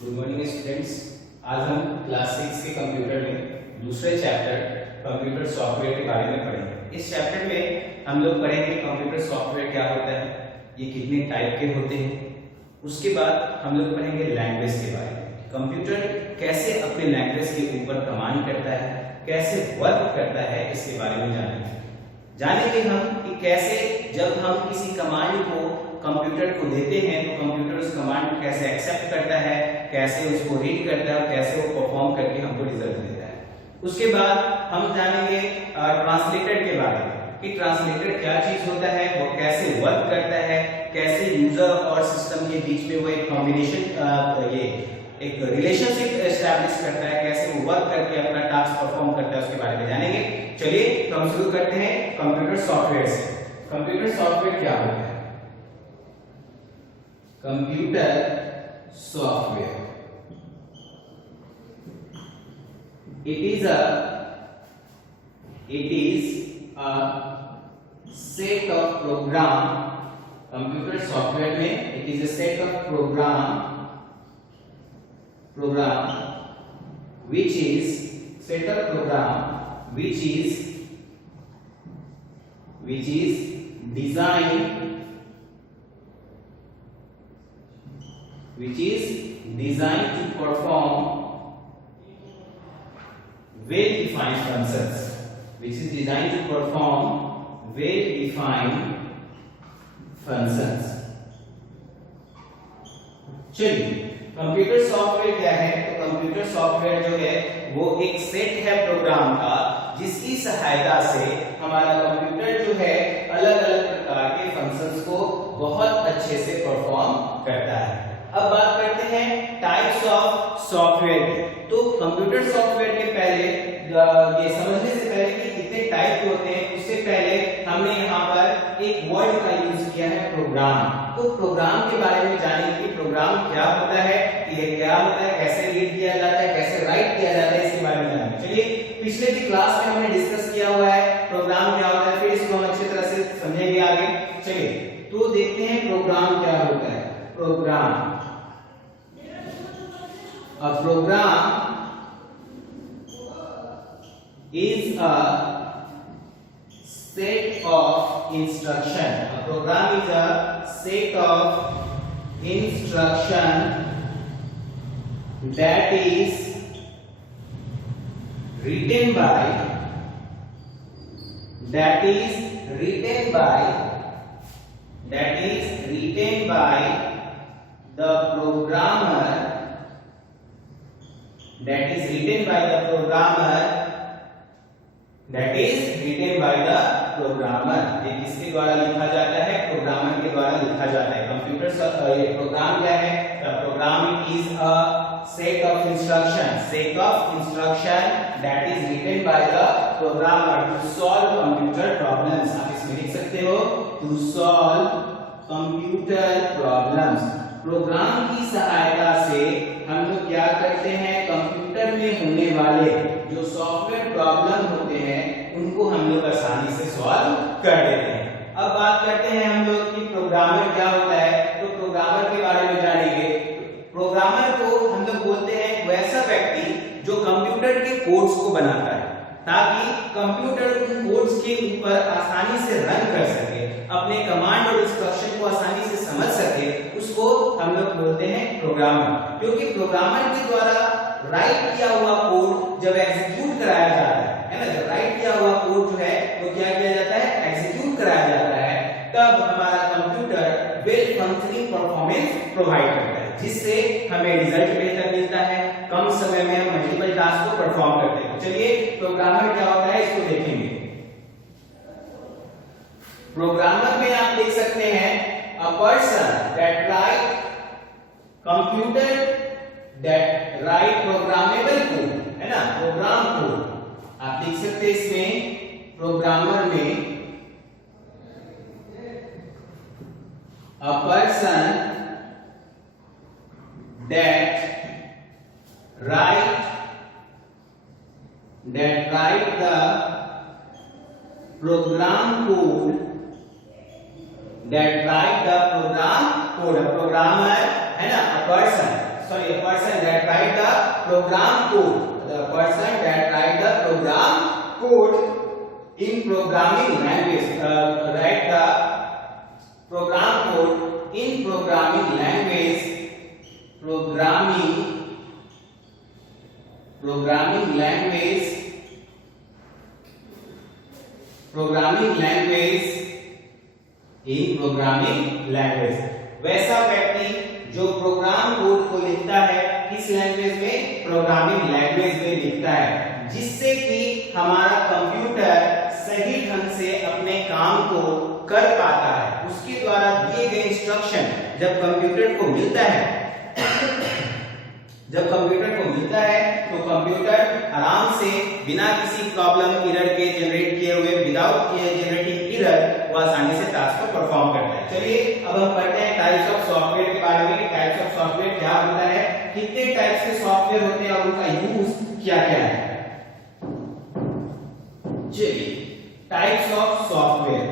Good morning students. आज हम class 6 के कंप्यूटर में दूसरे चैप्टर कंप्यूटर सॉफ्टवेयर के बारे में पढ़ेंगे। इस चैप्टर में हम लोग पढ़ेंगे कंप्यूटर सॉफ्टवेयर क्या होता है, ये कितने टाइप के होते हैं। उसके बाद हम लोग पढ़ेंगे लैंग्वेज के बारे में, कंप्यूटर कैसे अपने लैंग्वेज के ऊपर कमांड करता है, कैसे वर्क करता है, इसके बारे में जानेंगे हम कि कैसे जब हम किसी कमांड को कंप्यूटर को देते हैं तो कंप्यूटर उस कमांड को कैसे एक्सेप्ट करता है, कैसे उसको रीड करता है और कैसे वो परफॉर्म करके हमको रिजल्ट देता है। उसके बाद हम जानेंगे ट्रांसलेटर के बारे में कि ट्रांसलेटर क्या चीज होता है, वो कैसे वर्क करता है, कैसे यूजर और सिस्टम के बीच में वो एक कॉम्बिनेशन एक रिलेशनशिप एस्टैब्लिश करता है, कैसे वो वर्क करके अपना टास्क परफॉर्म करता है, उसके बारे में जानेंगे। चलिए तो हम शुरू करते हैं कंप्यूटर सॉफ्टवेयर से। कंप्यूटर सॉफ्टवेयर क्या होता है? Computer software it is a set of program. Computer software में it is a set of program which is set of program which is designed to perform well-defined functions, which is designed to perform well-defined functions. चलिए computer software क्या है? तो computer software जो है वो एक set है प्रोग्राम का जिसकी सहायता से हमारा कंप्यूटर जो है अलग अलग प्रकार के फंक्शंस को बहुत अच्छे से परफॉर्म करता है। अब बात करते हैं टाइप्स ऑफ सॉफ्टवेयर की। तो कंप्यूटर सॉफ्टवेयर के पहले ये समझने से पहले कि कितने टाइप होते हैं, उससे पहले हमने यहाँ पर एक वर्ड का यूज किया है प्रोग्राम। तो प्रोग्राम के बारे में जानेंगे कि प्रोग्राम क्या होता है, ये क्या होता है, कैसे रीड किया जाता है, कैसे राइट किया जाता है, इसके बारे में जानेंगे। चलिए पिछले की क्लास में हमने डिस्कस किया हुआ है प्रोग्राम क्या होता है, फिर इसको हम अच्छी तरह से समझेंगे आगे। चलिए तो देखते हैं प्रोग्राम क्या होता है। Program, a program is a set of instruction. A program is a set of instruction that is written by the programmer ये किसके द्वारा लिखा जाता है? प्रोग्रामर के द्वारा लिखा जाता है। कंप्यूटर ये प्रोग्राम क्या है? The program is a set of instruction that is written by the programmer to solve computer problems. आप इसमें लिख सकते हो to solve computer problems. Program की सहायता से हम लोग क्या करते हैं? कंप्यूटर में होने वाले जो सॉफ्टवेयर प्रॉब्लम होते हैं उनको हम लोग आसानी से सॉल्व कर देते हैं। अब बात करते हैं हम लोग कि प्रोग्रामर क्या होता है। तो प्रोग्रामर के बारे में जानेंगे। प्रोग्रामर को हम लोग बोलते हैं वैसा व्यक्ति जो कंप्यूटर के कोड्स को बनाता है ताकि कंप्यूटर उन कोड्स के ऊपर आसानी से रन कर सके, अपने कमांड और इंस्ट्रक्शन को आसानी से समझ सके, उसको हम लोग बोलते हैं प्रोग्रामर। क्योंकि प्रोग्रामर के द्वारा राइट किया हुआ कोड जब एग्जीक्यूट कराया जाता है ना, जब राइट किया हुआ कोड जो है वो क्या किया जाता है? एग्जीक्यूट कराया जाता है, तब हमारा computer well functioning performance provide करता है, जिससे हमें रिजल्ट बेहतर मिलता है, कम समय में हम मल्टीपल टास्क को परफॉर्म करते हैं। चलिए प्रोग्रामर क्या होता है इसको देखेंगे। प्रोग्रामर में आप देख सकते हैं a person that right computer that right programmable code, है ना, प्रोग्राम कोड आप देख सकते हैं इसमें प्रोग्रामर में a person that write the program code A programmer है ना, a person। a person that write the program code. The person that write the program code in programming language. Write the program code in programming language. Programming language. वैसा व्यक्ति जो program code को लिखता है किस language में? Programming language में लिखता है, जिससे कि हमारा कंप्यूटर सही ढंग से अपने काम को कर पाता है। उसके द्वारा दिए गए इंस्ट्रक्शन जब कंप्यूटर को मिलता है तो कंप्यूटर आराम से बिना किसी प्रॉब्लम एरर के जनरेट किए हुए विदाउट जनरेटिंग एरर वो आसानी से टास्क को परफॉर्म करता है। चलिए अब हम पढ़ते हैं टाइप्स ऑफ सॉफ्टवेयर के बारे में। टाइप्स ऑफ सॉफ्टवेयर क्या होता है, कितने टाइप्स के सॉफ्टवेयर होते हैं और उनका यूज क्या क्या है। चलिए types of software,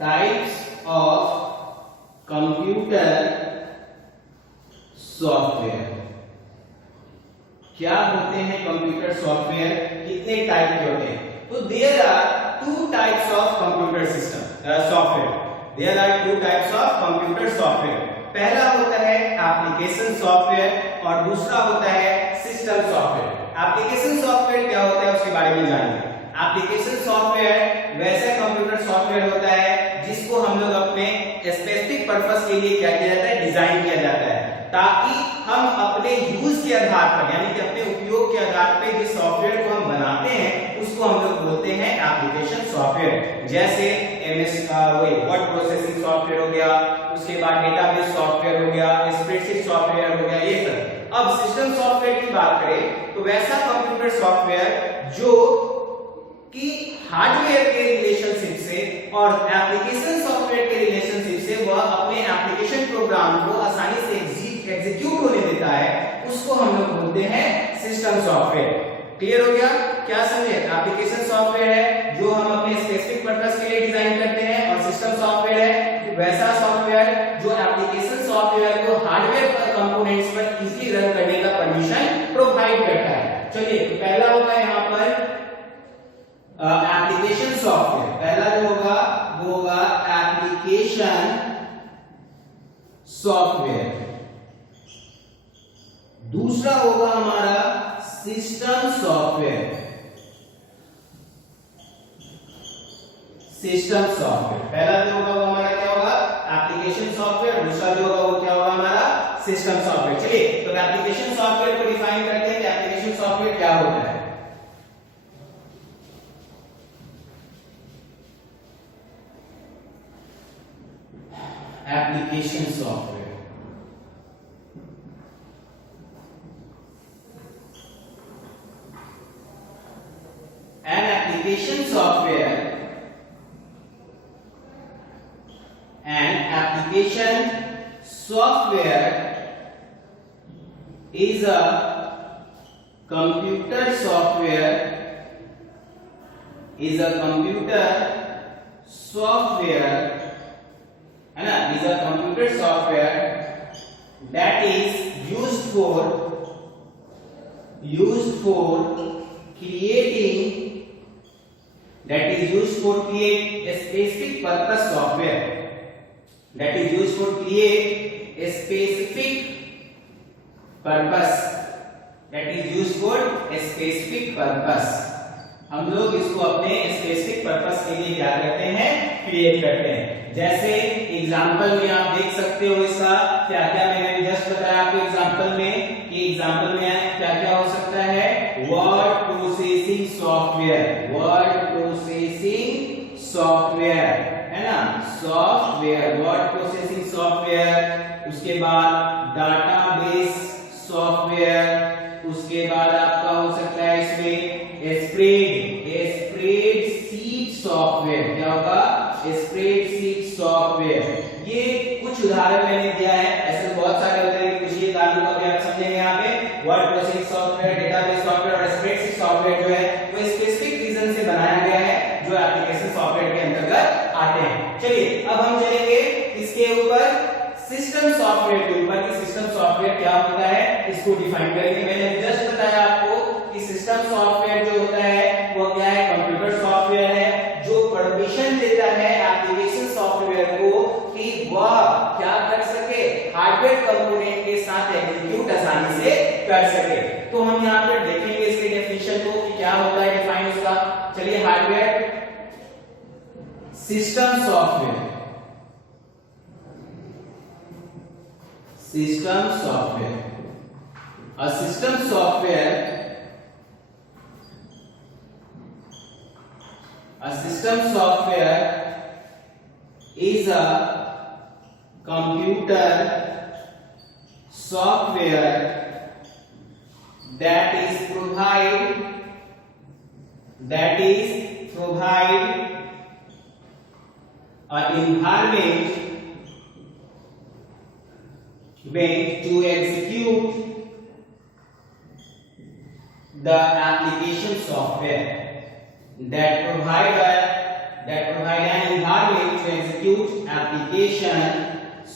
types of computer software. क्या होते हैं कंप्यूटर सॉफ्टवेयर, कितने टाइप के होते हैं? तो there are two types of computer system software. There are two types of computer software. पहला होता है एप्लीकेशन सॉफ्टवेयर और दूसरा होता है सिस्टम सॉफ्टवेयर। एप्लीकेशन सॉफ्टवेयर क्या होता है उसके बारे में जानिए। एप्लीकेशन सॉफ्टवेयर वैसा कंप्यूटर सॉफ्टवेयर होता है जिसको हम लोग अपने स्पेसिफिक पर्पस के लिए क्या किया जाता है, डिजाइन किया जाता है, ताकि हम अपने यूज के आधार पर यानी कि अपने उपयोग के आधार पर जिस सॉफ्टवेयर को हम बनाते हैं उसको हम लोग बोलते हैं एप्लीकेशन सॉफ्टवेयर। जैसे एमएस वर्ड प्रोसेसिंग सॉफ्टवेयर हो गया, उसके बाद डेटाबेस सॉफ्टवेयर हो गया, स्प्रेडशीट सॉफ्टवेयर हो गया, ये सब। अब सिस्टम सॉफ्टवेयर की बात करें तो वैसा कंप्यूटर सॉफ्टवेयर जो कि हार्डवेयर के रिलेशनशिप से और एप्लीकेशन सॉफ्टवेयर के रिलेशनशिप से वह अपने एप्लीकेशन प्रोग्राम को आसानी से एग्जीक्यूट होने देता है, उसको हम लोग बोलते हैं सिस्टम सॉफ्टवेयर। क्लियर हो गया? क्या समझे? एप्लीकेशन सॉफ्टवेयर है जो हम अपने स्पेसिफिक पर्पस के लिए डिजाइन करते हैं और सिस्टम सॉफ्टवेयर है वैसा सॉफ्टवेयर जो एप्लीकेशन सॉफ्टवेयर को हार्डवेयर कंपोनेंट्स पर इजीली रन करने का परमिशन प्रोवाइड करता है। चलिए तो पहला होगा यहाँ पर एप्लीकेशन सॉफ्टवेयर। पहला जो होगा वो होगा एप्लीकेशन सॉफ्टवेयर। दूसरा होगा हमारा सिस्टम सॉफ्टवेयर। सिस्टम सॉफ्टवेयर पहला जो होगा वो हमारा क्या होगा, एप्लीकेशन सॉफ्टवेयर। दूसरा जो होगा वो क्या होगा हमारा सिस्टम सॉफ्टवेयर। चलिए तो एप्लीकेशन सॉफ्टवेयर को डिफाइन करते हैं कि एप्लीकेशन सॉफ्टवेयर क्या होता है। Application software an application software is a computer software है ना, is a computer software that is used for create a specific purpose software that is used for create a specific purpose हम लोग इसको अपने specific purpose के लिए क्या करते हैं, क्रिएट करते हैं। जैसे एग्जांपल में आप देख सकते हो इसका क्या क्या मैंने जस्ट बताया आपको एग्जांपल में कि एग्जांपल में क्या क्या हो सकता है, वर्ड प्रोसेसिंग सॉफ्टवेयर है ना, वर्ड प्रोसेसिंग सॉफ्टवेयर, उसके बाद डाटाबेस सॉफ्टवेयर, उसके बाद आपका हो सकता है इसमें स्प्रेडशीट सॉफ्टवेयर। क्या होगा, स्प्रेडशीट सॉफ्टवेयर। ये कुछ उदाहरण मैंने दिया है, ऐसे बहुत सारे होते हैं, कुछ ये तालुक अभी आप समझेंगे यहाँ पे। Word processing software, database software और स्प्रेडशीट सॉफ्टवेयर जो है वो स्पेसिफिक रीजन से बनाया गया है जो एप्लीकेशन सॉफ्टवेयर के अंतर्गत आते हैं। चलिए अब हम चलेंगे इसके ऊपर सिस्टम सॉफ्टवेयर के ऊपर कि सिस्टम सॉफ्टवेयर क्या होता है इसको डिफाइन करेंगे। मैंने जस्ट बताया आपको कि सिस्टम सॉफ्टवेयर जो होता है वो क्या है, कंप्यूटर सॉफ्टवेयर है जो परमिशन देता है एप्लीकेशन सॉफ्टवेयर को कि वह क्या कर सके, हार्डवेयर कंपोनेंट के साथ एग्जीक्यूट आसानी से कर सके। तो हम यहाँ पर देखेंगे इसके डेफिनेशन को कि क्या होता है डिफाइन उसका। चलिए, hardware system software, system software. A system software is a computer software that is provide an environment to execute the application software that provide an environment to execute application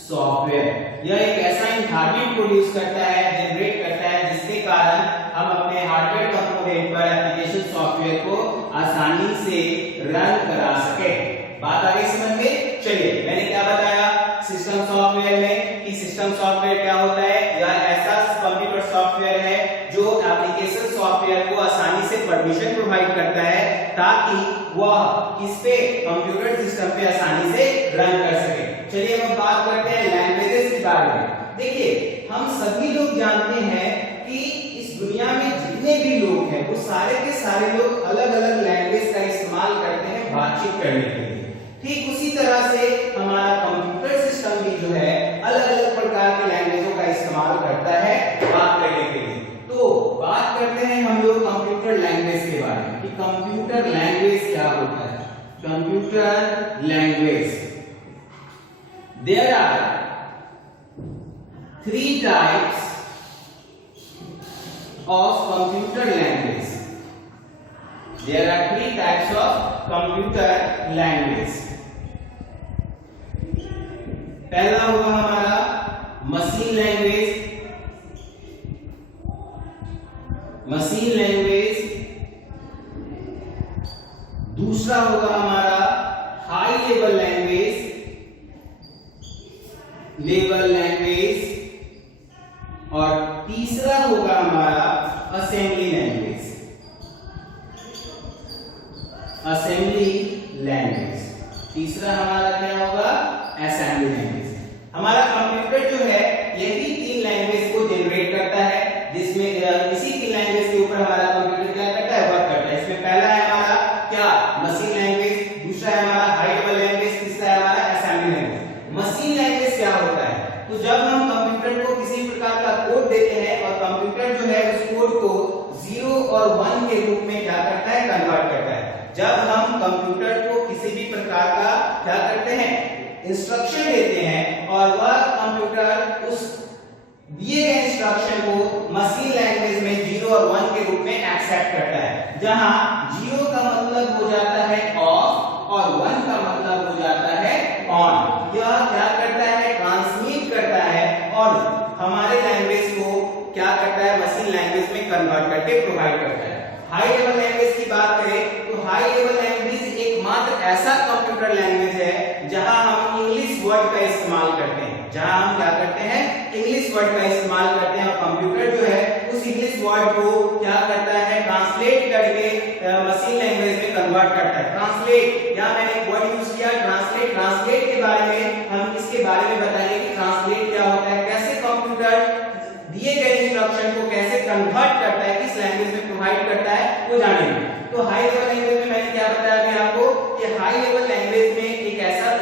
software। यह एक ऐसा environment produce करता है, generate करता है जिसके कारण हम अपने हार्डवेयर कंपोनेंट पर एप्लीकेशन सॉफ्टवेयर को आसानी से रन करा सके। बात आ गई समझ में? चलिए, मैंने क्या बताया सिस्टम सॉफ्टवेयर में कि सिस्टम सॉफ्टवेयर क्या होता है, यह ऐसा कंप्यूटर सॉफ्टवेयर है जो एप्लीकेशन सॉफ्टवेयर को आसानी से परमिशन प्रोवाइड करता है ताकि वह इस पे कंप्यूटर सिस्टम पे आसानी से रन कर सके। चलिए अब बात करते हैं लैंग्वेजेस के बारे में। देखिए, हम सभी लोग जानते हैं कि इस दुनिया में जितने भी लोग हैं वो सारे के सारे लोग अलग अलग लैंग्वेज का इस्तेमाल करते हैं बातचीत करने के लिए। ठीक उसी तरह से हमारा कंप्यूटर सिस्टम भी जो है अलग अलग प्रकार के लैंग्वेजों का इस्तेमाल करता है बात करने के लिए। तो बात करते हैं हम लोग कंप्यूटर लैंग्वेज के बारे में कि कंप्यूटर लैंग्वेज क्या होता है। Computer language, there are 3 types of computer language. There are 3 types of computer language. पहला होगा हमारा मशीन लैंग्वेज, दूसरा होगा हमारा हाई लेवल लैंग्वेज और तीसरा होगा हमारा असेंबली लैंग्वेज। तीसरा हमारा क्या होगा, असेंबली लैंग्वेज। हमारा कंप्यूटर जो है ये भी 3 लैंग्वेज को जनरेट करता है, जिसमें इसी 3 लैंग्वेज के ऊपर हमारा कंप्यूटर क्या करता है, वर्क करता है। इसमें पहला है हमारा क्या, मशीन लैंग्वेज, दूसरा है हमारा हाई लेवल लैंग्वेज, तीसरा है हमारा असेंबली लैंग्वेज। मशीन लैंग्वेज क्या होता है, तो जब हम कंप्यूटर को किसी प्रकार का कोड देते हैं और कंप्यूटर जो है उस कोड को 0 और 1 के रूप में क्या करता है, कन्वर्ट करता है। जब हम कंप्यूटर को किसी भी प्रकार का क्या करते हैं, इंस्ट्रक्शन देते हैं और वह कंप्यूटर उस दिए गए इंस्ट्रक्शन को मशीन लैंग्वेज में 0 और 1 के रूप में एक्सेप्ट करता है, जहां 0 का मतलब हो जाता है ऑफ और 1 का मतलब हो जाता है ऑन। यह क्या करता है, ट्रांसमिट करता है और हमारे लैंग्वेज को क्या करता है, मशीन लैंग्वेज में कन्वर्ट करके प्रोवाइड करता है। हाई लेवल लैंग्वेज की बात करें तो हाई लेवल लैंग्वेज एकमात्र ऐसा कंप्यूटर लैंग्वेज है जहां हम इंग्लिश वर्ड का इस्तेमाल करते हैं, जहां हम क्या करते हैं, इंग्लिश वर्ड का इस्तेमाल करते हैं और कंप्यूटर जो है उस इंग्लिश वर्ड को क्या करता है, ट्रांसलेट करके मशीन लैंग्वेज में कन्वर्ट करता है। ट्रांसलेट, यहाँ मैंने एक वर्ड यूज किया ट्रांसलेट। ट्रांसलेट के बारे में हम इसके बारे में बताएंगे कि ट्रांसलेट क्या होता है, कैसे कंप्यूटर दिए गए इंस्ट्रक्शन को कैसे कन्वर्ट करता है, किस लैंग्वेज में प्रोवाइड करता है, वो जानेंगे। तो हाई लेवल लैंग्वेज में मैंने क्या बताया अभी आपको कि हाई लेवल लैंग्वेज में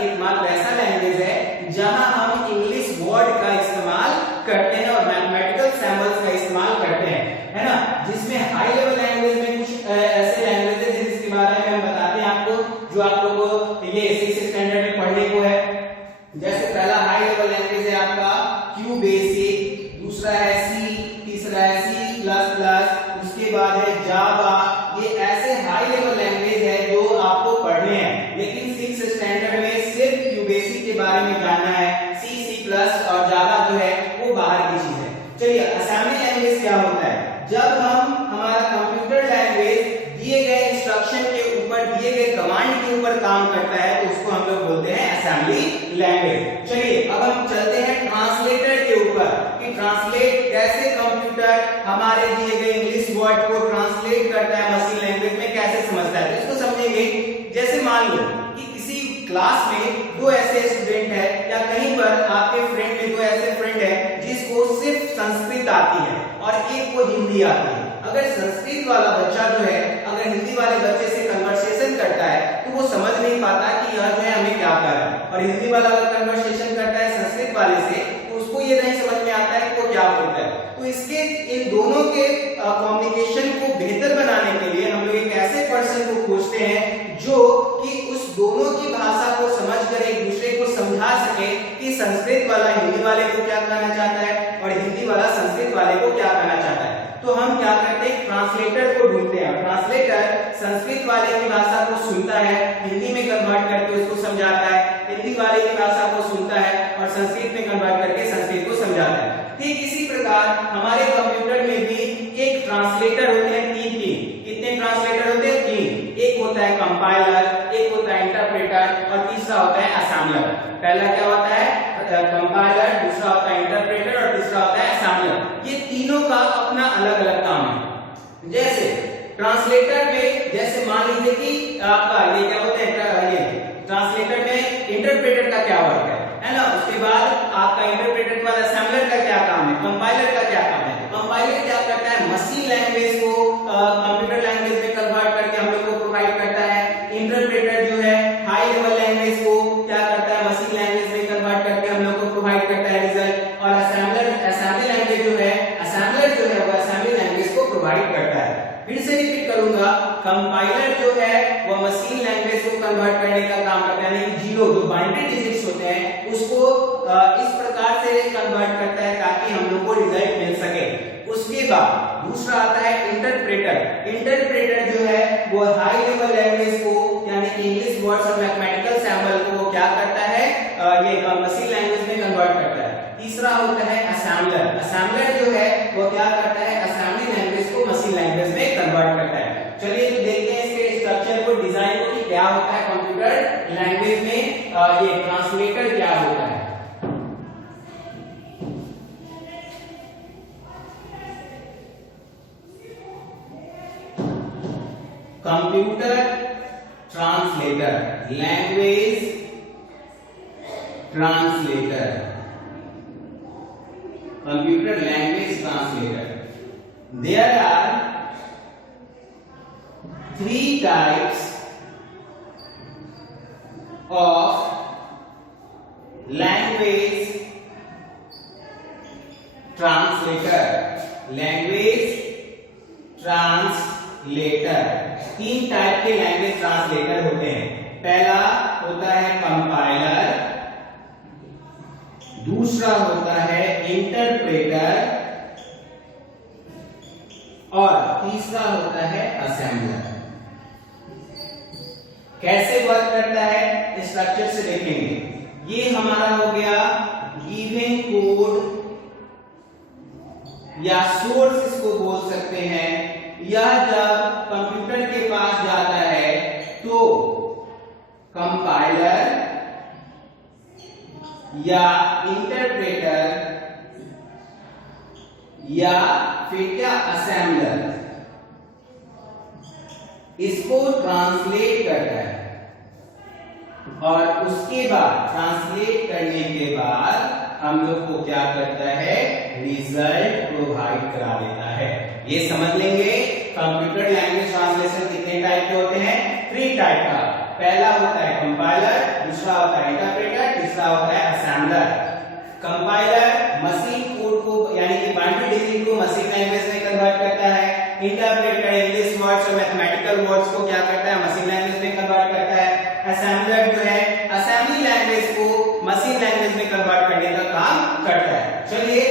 एकमात्र ऐसा लैंग्वेज है जहां हम इंग्लिश वर्ड का इस्तेमाल करते हैं और मैथमेटिकल सिंबल्स का इस्तेमाल करते हैं, है ना। जिसमें हाई लेवल लैंग्वेज में कुछ ऐसे लैंग्वेजेस हैं जिसके बारे में हम बताते हैं आपको, जो आप लोगों को ये 6th स्टैंडर्ड में पढ़ने को है। जैसे पहला हाई लेवल लैंग्वेज है आपका क्यू बेसिक, दूसरा है सी, तीसरा है C++, उसके बाद है जावा। ये ऐसे हाई लेवल लैंग्वेज है जो आपको पढ़ने हैं, लेकिन 6th स्टैंडर्ड में सिर्फ क्यू बेसिक के बारे में जानना है, C प्लस और जावा जो है वो बाहर की चीज है। चलिए असेंबली लैंग्वेज क्या होता है? जब हम हमारा कंप्यूटर लैंग्वेज दिए गए इंस्ट्रक्शन के ऊपर, दिए गए कमांड के ऊपर काम करता है तो उसको हम लोग बोलते हैं असेंबली लैंग्वेज। चलिए अब हम चलते हैं ट्रांसलेटर के ऊपर कि ट्रांसलेट कैसे कंप्यूटर हमारे दिए गए इंग्लिश वर्ड को ट्रांसलेट करता है मशीन लैंग्वेज में, कैसे समझता है, तो इसको समझेंगे। जैसे मान लो कि किसी क्लास में दो ऐसे स्टूडेंट है या कहीं पर आपके फ्रेंड में दो ऐसे फ्रेंड है जिसको सिर्फ संस्कृत आती है और एक को हिंदी आती है। अगर संस्कृत वाला बच्चा जो है अगर हिंदी वाले बच्चे से कन्वर्सेशन करता है तो वो समझ नहीं पाता कि यह जो है हमें क्या कर रहा है, और हिंदी वाला अगर कन्वर्सेशन करता है संस्कृत वाले से तो उसको ये नहीं समझ में आता है कि वो क्या बोलता है। तो इसके इन दोनों के कम्युनिकेशन को बेहतर बनाने के लिए हम लोग एक ऐसे पर्सन को खोजते हैं जो कि उस दोनों की भाषा को समझकर एक दूसरे को समझा सके कि संस्कृत वाला हिंदी वाले को क्या कहना चाहता है और हिंदी वाला संस्कृत वाले को क्या कहना चाहता है। तो हम क्या करते हैं, ट्रांसलेटर को ढूंढते हैं। ट्रांसलेटर संस्कृत वाले की भाषा को सुनता है, हिंदी में कन्वर्ट करके उसको समझाता है, हिंदी वाले की भाषा को सुनता है और संस्कृत में कन्वर्ट करके संस्कृत को समझाता है। ठीक इसी प्रकार हमारे कंप्यूटर में भी एक ट्रांसलेटर होते हैं, तीन। कितने ट्रांसलेटर होते हैं? तीन। एक होता है कंपाइलर, एक होता है इंटरप्रेटर और तीसरा होता है असेंबलर। पहला क्या होता है? कंपाइलर, दूसरा होता है इंटरप्रेटर और तीसरा होता है असेंबलर। ये तीनों का अपना अलग अलग काम है। जैसे ट्रांसलेटर में, जैसे मान लीजिए कि आपका ये क्या होता है, ये ट्रांसलेटर में इंटरप्रेटर का क्या वर्क है ना। उसके बाद आपका इंटरप्रेटर के बाद असेंबलर का क्या काम है, कंपाइलर का क्या काम है। कंपाइलर क्या करता है, मशीन लैंग्वेज को कंप्यूटर लैंग्वेज में कन्वर्ट करके हम लोग को प्रोवाइड करता है। इंटरप्रेटर जो है हाई लेवल लैंग्वेज को क्या करता है, मशीन लैंग्वेज में कन्वर्ट करके हम लोग को प्रोवाइड करता है रिजल्ट। और असेंबली लैंग्वेज जो है, असेंबलर जो है वो असेंबली लैंग्वेज को प्रोवाइड करता है। फिर से रिपीट करूंगा, कंपाइलर जो है वो मशीन लैंग्वेज को कन्वर्ट करने का काम करता है, यानी जीरो जो बाइनरी डिजिट्स होते हैं उसको इस प्रकार से कन्वर्ट करता है ताकि हम लोग को रिजल्ट मिल सके। उसके बाद दूसरा आता है इंटरप्रेटर। इंटरप्रेटर जो है वो हाई लेवल लैंग्वेज को यानी इंग्लिश वर्ड्स और मैथमेटिकल सिंबल को वो क्या करता है, ये मशीन लैंग्वेज में कन्वर्ट करता है। तीसरा होता है असेंबलर। असेंबलर जो है वो क्या करता है, असेंबली लैंग्वेज को मशीन लैंग्वेज में कन्वर्ट करता है। चलिए तो देखते हैं इसके स्ट्रक्चर को, डिजाइन को, कि क्या होता है कंप्यूटर लैंग्वेज में ये ट्रांसलेटर क्या होता है। Computer translator, language translator, computer language translator. There are three types of language translator. Language translator, तीन टाइप के लैंग्वेज ट्रांसलेटर होते हैं। पहला होता है कंपाइलर, दूसरा होता है इंटरप्रेटर और तीसरा होता है असेंबलर। कैसे वर्क करता है स्ट्रक्चर से देखेंगे। ये हमारा हो गया गिवन कोड या सोर्स इसको बोल सकते हैं। यह जब कंप्यूटर के पास जाता है तो कंपाइलर या इंटरप्रेटर या फिर क्या असेंबलर इसको ट्रांसलेट करता है और उसके बाद ट्रांसलेट करने के बाद हम लोग को क्या करता है, रिजल्ट प्रोवाइड करा देता है। ये समझ लेंगे कंप्यूटर लैंग्वेज ट्रांसलेशन कितने टाइप के होते हैं, 3 टाइप का। पहला होता है कंपाइलर, दूसरा होता है इंटरप्रेटर, तीसरा होता है असेंबलर। कंपाइलर मशीन कोड को यानी कि बाइनरी डिजिट को मशीन लैंग्वेज में कन्वर्ट करता है। इंटरप्रेटर इंग्लिश वर्ड्स और मैथमेटिकल वर्ड्स को क्या करता है, मशीन लैंग्वेज में कन्वर्ट करता है। असेंबलर जो है असेंबली लैंग्वेज को मशीन लैंग्वेज में कन्वर्ट करने का काम करता है। चलिए